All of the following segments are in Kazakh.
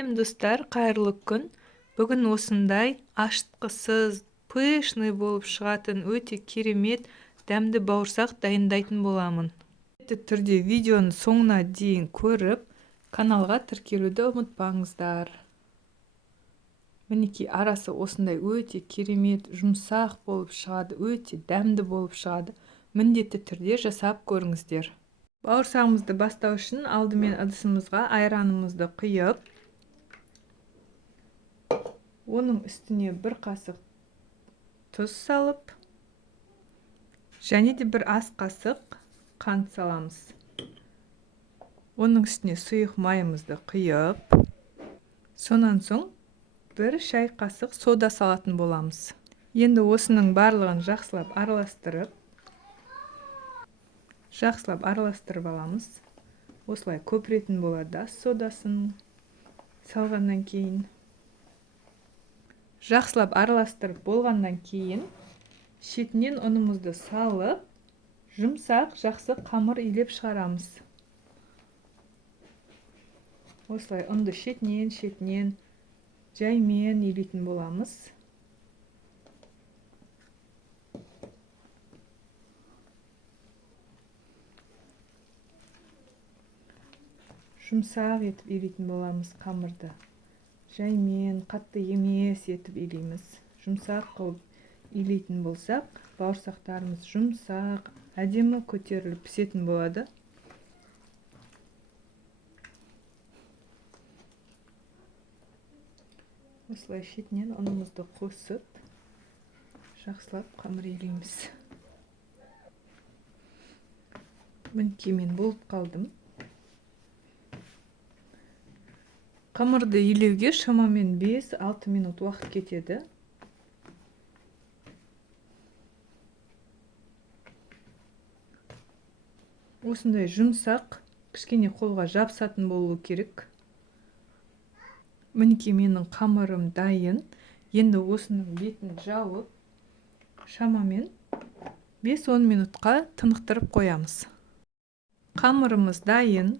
Салем достар, қайырлы күн. Бүгін осындай ашытқысыз, пышный болып шығатын өте керемет дәмді бауырсақ дайындайтын боламын. Міндетті түрде видеоны соңына дейін көріп, каналға тіркелуді ұмытпаңыздар. Мінекей арасы осындай өте керемет, жұмсақ болып шығады, өте дәмді болып шығады. Міндетті түрде жасап көріңіздер. Бауырсағымызды бастау үшін алдымен ыдысымызға айранымызды құйып, оның үстіне бір қасық тұз салып, және де бір ас қасық қант саламыз. Оның үстіне сұйық майымызды құйып, сонан соң бір шай қасық сода салатын боламыз. Енді осының барлығын жақсылап араластырып аламыз. Осылай көпіретін болады ас содасын салғаннан кейін. Жақсылап араластырып болғаннан кейін шетінен ұнымызды салып, жұмсақ жақсы қамыр илеп шығарамыз. Осылай ұнды шетінен жаймен илейтін боламыз. Жұмсақ етіп илейтін боламыз қамырды. Жаймен, қатты емес етіп илейміз. Жұмсақ қылып илейтін болсақ, бауырсақтарымыз жұмсақ, әдемі көтеріліп пісетін болады. Осылай шетінен ұнымызды қосып, жақсылап қамыр илейміз. Мінекей мен болып қалдым. Қамырды илеуге шамамен 5-6 минут уақыт кетеді. Осындай жұмсақ, кішкене қолға жабысатын болуы керек. Мінекей менің қамырым дайын. Енді осының бетін жауып, шамамен 5-10 минутқа тынықтырып қоямыз. Қамырымыз дайын.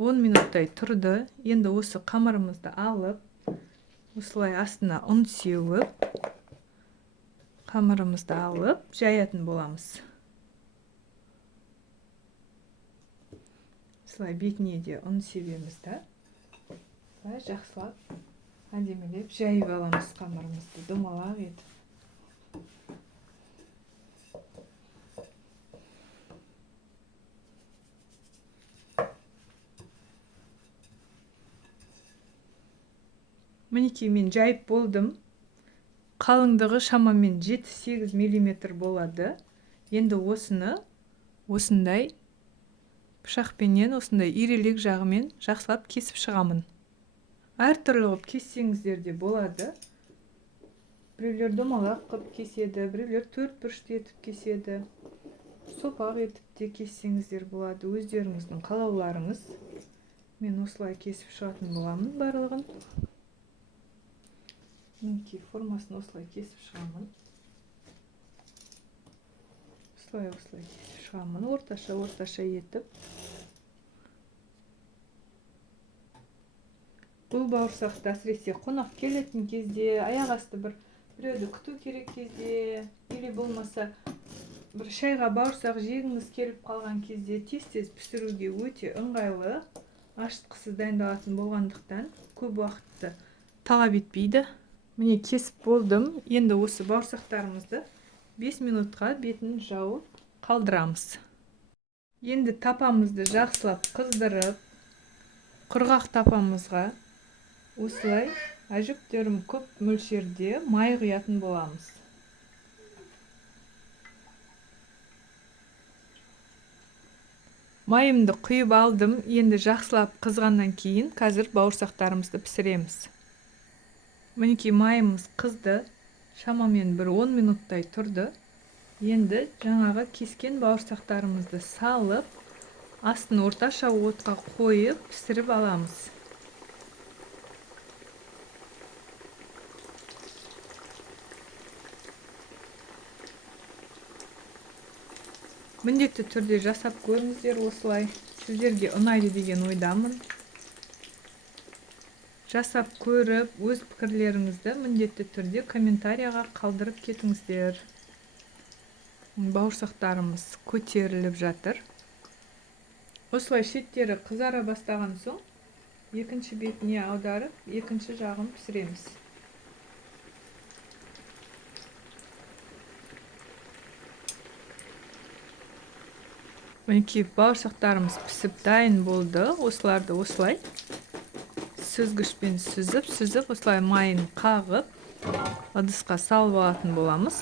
10 минуттай тұрды. Енді осы қамырымызды алып, осылай астына ұн сеуіп, қамырымызды алып, жаятын боламыз. Осылай бетіне де ұн себеміз да. Жақсылап, әдемілеп жайып аламыз қамырымызды, домалақ етіп. Мінекей мен жайып болдым. Қалыңдығы шамамен 7-8 мм болады. Енді осыны осындай пышақпенен, осындай ирелек жағымен жақсылап кесіп шығамын. Әртүрлі қылып кессеңіздер де болады. Біреулер домалақ қылып кеседі, біреулер төрт бұрышты етіп кеседі. Сопақ етіп те кессеңіздер болады. Өздеріңіздің қалауларыңыз. Мен осылай кесіп шығатын боламын барлығын. Мінекей формасын осылай кесіп шығамын. Осылай кесіп шығамын. Орташа етіп. Бұл бауырсақты әсіресе қонақ келетін кезде, аяқ асты біреуді күту керек кезде, или болмаса бір шайға бауырсақ жегіңіз келіп қалған кезде тез пісіруге өте ыңғайлы, ашытқысыз дайындалатын болғандықтан көп уақытты талап етпейді. Міне кесіп болдым. Енді осы бауырсақтарымызды 5 минутқа бетін жауып қалдырамыз. Енді тапамызды жақсылап қыздырып, құрғақ тапамызға осылай әжептәуір көп мөлшерде май құятын боламыз. Майымды құйып алдым. Енді жақсылап қызғаннан кейін қазір бауырсақтарымызды пісіреміз. Мінекей майымыз қызды. Шамамен бір 10 минуттай тұрды. Енді жаңағы кескен бауырсақтарымызды салып, астын орташа отқа қойып пісіріп аламыз. Міндетті түрде жасап көріңіздер осылай. Сіздерге ұнайды деген ойдамын. жасап көріп, өз пікірлеріңізді міндетті түрде комментарияға қалдырып кетіңіздер. Бауырсақтарымыз көтеріліп жатыр. Осылай шеттері қызара бастаған соң, екінші бетіне аударып, екінші жағын пісіреміз. Мінекей бауырсақтарымыз пісіп дайын болды. Осыларды осылай сүзгішпен сүзіп, осылай майын қағып, ыдысқа салып алатын боламыз.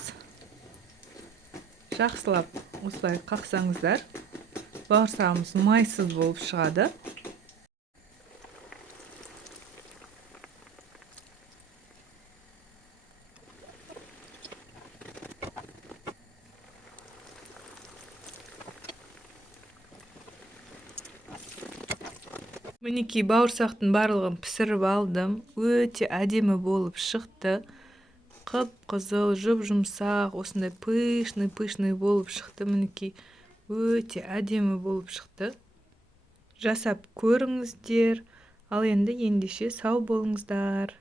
Жақсылап осылай қақсаңыздар, бауырсағымыз майсыз болып шығады. Мінекей бауырсақтың барлығын пісіріп алдым. Өте әдемі болып шықты. Қып-қызыл, жұп-жұмсақ, осындай пышный болып шықты. Мінекей өте әдемі болып шықты. Жасап көріңіздер. Ал енді ендеше сау болыңыздар.